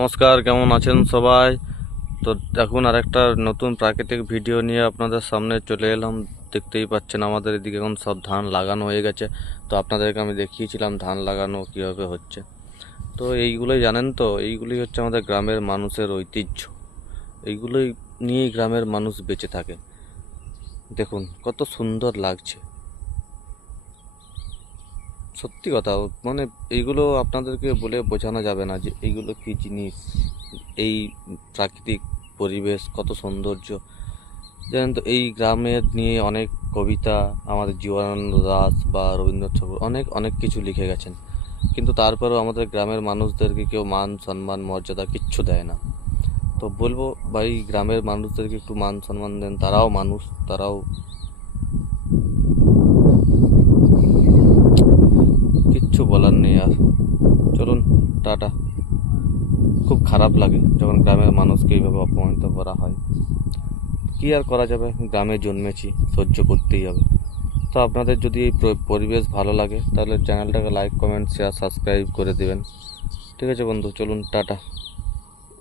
নমস্কার, কেমন আছেন সবাই? তো এখন আরেকটা নতুন প্রাকৃতিক ভিডিও নিয়ে আপনাদের সামনে চলে এলাম। দেখতেই পাচ্ছেন আমাদের এদিকে এখন সব ধান লাগানো হয়ে গেছে। তো আপনাদেরকে আমি দেখিয়েছিলাম ধান লাগানো কীভাবে হচ্ছে। তো এইগুলোই জানেন তো, এইগুলোই হচ্ছে আমাদের গ্রামের মানুষের ঐতিহ্য। এইগুলোই নিয়েই গ্রামের মানুষ বেঁচে থাকে। দেখুন কত সুন্দর লাগছে, সত্যি কথা। মানে এইগুলো আপনাদেরকে বলে বোঝানো যাবে না যে এইগুলো কী জিনিস। এই প্রাকৃতিক পরিবেশ কত সৌন্দর্য জানেন তো। এই গ্রামের নিয়ে অনেক কবিতা আমাদের জীবনানন্দ দাশ বা রবীন্দ্রনাথ ঠাকুর অনেক অনেক কিছু লিখে গেছেন, কিন্তু তারপরেও আমাদের গ্রামের মানুষদেরকে কেউ মান সম্মান মর্যাদা কিচ্ছু দেয় না। তো বলবো ভাই, গ্রামের মানুষদেরকে একটু মান সম্মান দেন, তারাও মানুষ, তারাও কিচ্ছু বলার নেই আর। চলুন, টাটা। খুব খারাপ লাগে যখন গ্রামের মানুষকে এইভাবে অপমানিত করা হয়। কি আর করা যাবে, গ্রামে জন্মেছি, সহ্য করতেই হবে। তো আপনাদের যদি এই পরিবেশ ভালো লাগে তাহলে চ্যানেলটাকে লাইক কমেন্ট শেয়ার সাবস্ক্রাইব করে দেবেন। ঠিক আছে বন্ধু, চলুন টাটা।